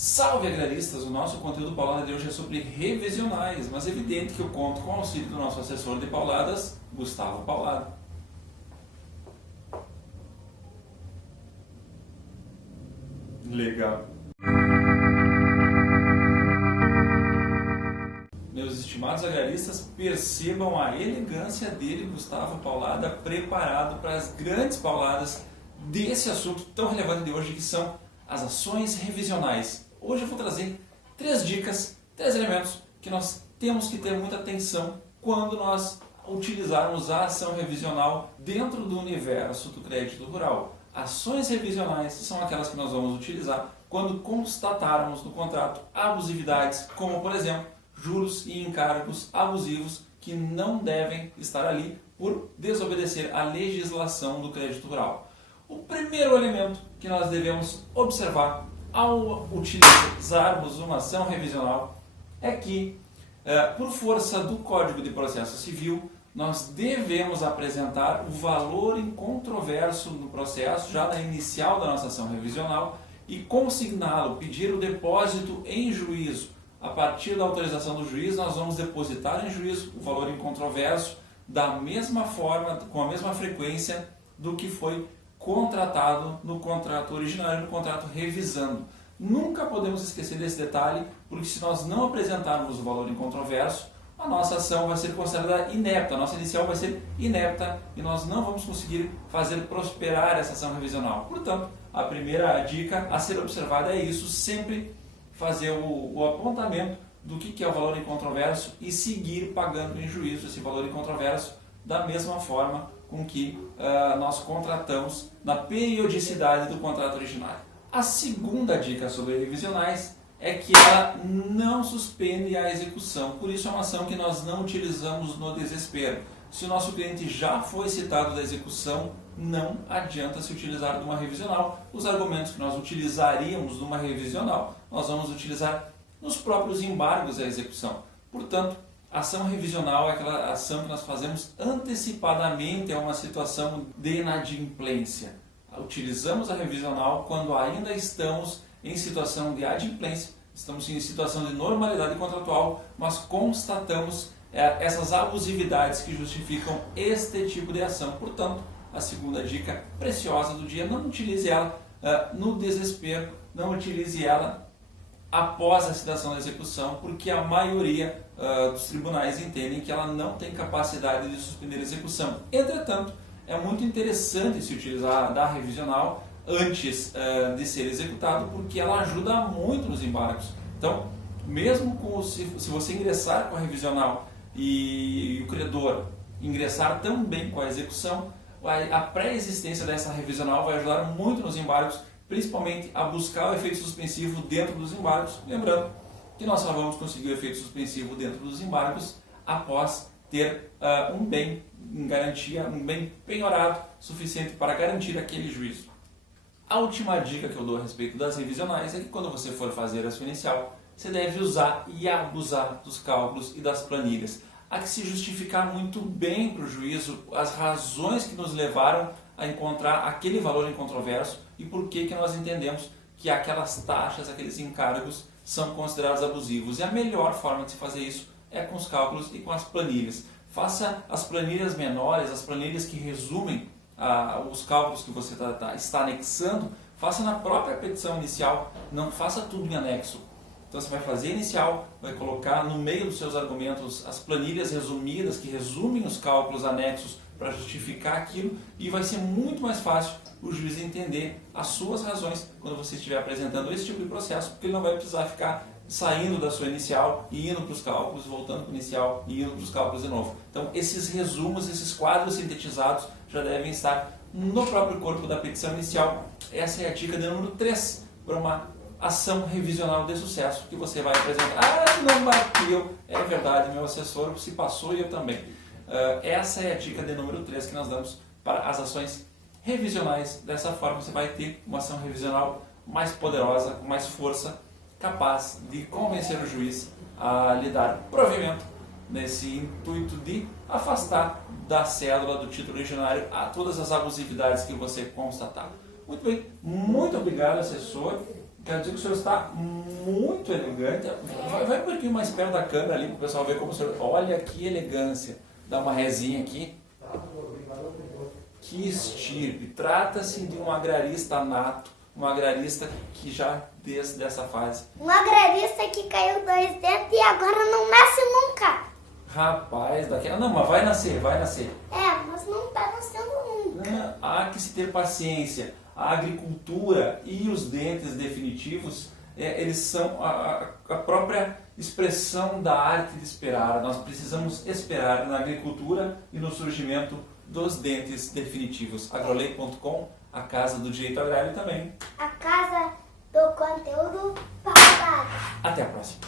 Salve agraristas! O nosso conteúdo paulada de hoje é sobre revisionais, mas é evidente que eu conto com o auxílio do nosso assessor de pauladas, Gustavo Paulada. Legal! Meus estimados agraristas, percebam a elegância dele, Gustavo Paulada, preparado para as grandes pauladas desse assunto tão relevante de hoje, que são as ações revisionais. Hoje eu vou trazer 3 dicas, 3 elementos que nós temos que ter muita atenção quando nós utilizarmos a ação revisional dentro do universo do crédito rural. Ações revisionais são aquelas que nós vamos utilizar quando constatarmos no contrato abusividades, como por exemplo, juros e encargos abusivos que não devem estar ali por desobedecer à legislação do crédito rural. O primeiro elemento que nós devemos observar ao utilizarmos uma ação revisional é que, por força do Código de Processo Civil, nós devemos apresentar o valor incontroverso no processo, já na inicial da nossa ação revisional, e consigná-lo, pedir o depósito em juízo. A partir da autorização do juiz, nós vamos depositar em juízo o valor incontroverso da mesma forma, com a mesma frequência do que foi contratado no contrato originário, no contrato revisando. Nunca podemos esquecer desse detalhe, porque se nós não apresentarmos o valor incontroverso, a nossa ação vai ser considerada inepta, a nossa inicial vai ser inepta e nós não vamos conseguir fazer prosperar essa ação revisional. Portanto, a primeira dica a ser observada é isso, sempre fazer o apontamento do que é o valor incontroverso e seguir pagando em juízo esse valor incontroverso da mesma forma com que nós contratamos na periodicidade do contrato originário. A segunda dica sobre revisionais é que ela não suspende a execução, por isso é uma ação que nós não utilizamos no desespero. Se o nosso cliente já foi citado da execução, não adianta se utilizar de uma revisional. Os argumentos que nós utilizaríamos numa revisional, nós vamos utilizar nos próprios embargos à execução. Portanto, a ação revisional é aquela ação que nós fazemos antecipadamente a uma situação de inadimplência. Utilizamos a revisional quando ainda estamos em situação de adimplência, estamos em situação de normalidade contratual, mas constatamos essas abusividades que justificam este tipo de ação. Portanto, a segunda dica preciosa do dia, não utilize ela no desespero, não utilize ela após a citação da execução, porque a maioria dos tribunais entendem que ela não tem capacidade de suspender a execução. Entretanto, é muito interessante se utilizar da revisional antes de ser executado, porque ela ajuda muito nos embargos. Então, mesmo se você ingressar com a revisional e o credor ingressar também com a execução, a pré-existência dessa revisional vai ajudar muito nos embargos, principalmente a buscar o efeito suspensivo dentro dos embargos. Lembrando que nós só vamos conseguir o efeito suspensivo dentro dos embargos após ter um bem em garantia, um bem penhorado suficiente para garantir aquele juízo. A última dica que eu dou a respeito das revisionais é que quando você for fazer a sua inicial, você deve usar e abusar dos cálculos e das planilhas. Há que se justificar muito bem para o juízo as razões que nos levaram a encontrar aquele valor incontroverso e por que nós entendemos que aquelas taxas, aqueles encargos são considerados abusivos. E a melhor forma de se fazer isso é com os cálculos e com as planilhas. Faça as planilhas menores, as planilhas que resumem os cálculos que você está anexando, faça na própria petição inicial, não faça tudo em anexo. Então você vai fazer inicial, vai colocar no meio dos seus argumentos as planilhas resumidas, que resumem os cálculos anexos para justificar aquilo, e vai ser muito mais fácil o juiz entender as suas razões quando você estiver apresentando esse tipo de processo, porque ele não vai precisar ficar saindo da sua inicial e indo para os cálculos, voltando para o inicial e indo para os cálculos de novo. Então esses resumos, esses quadros sintetizados já devem estar no próprio corpo da petição inicial. Essa é a dica de número 3 para uma ação revisional de sucesso que você vai apresentar. Não bateu, é verdade, meu assessor se passou e eu também. Essa é a dica de número 3 que nós damos para as ações revisionais. Dessa forma você vai ter uma ação revisional mais poderosa, com mais força, capaz de convencer o juiz a lhe dar provimento nesse intuito de afastar da cédula do título originário a todas as abusividades que você constatar. Muito bem, muito obrigado, assessor. Quero dizer que o senhor está muito elegante. Vai um pouquinho mais perto da câmera ali para o pessoal ver como o senhor... Olha que elegância. Dá uma resinha aqui. Que estirpe. Trata-se de um agrarista nato, um agrarista que já desde essa fase. Um agrarista que caiu 2 dentes e agora não nasce nunca. Rapaz, daquela... Não, mas vai nascer, vai nascer. Mas não está nascendo nunca. Há que se ter paciência. A agricultura e os dentes definitivos, eles são a própria expressão da arte de esperar. Nós precisamos esperar na agricultura e no surgimento dos dentes definitivos. Agrolei.com, a casa do direito agrário também. A casa do conteúdo pautado. Até a próxima.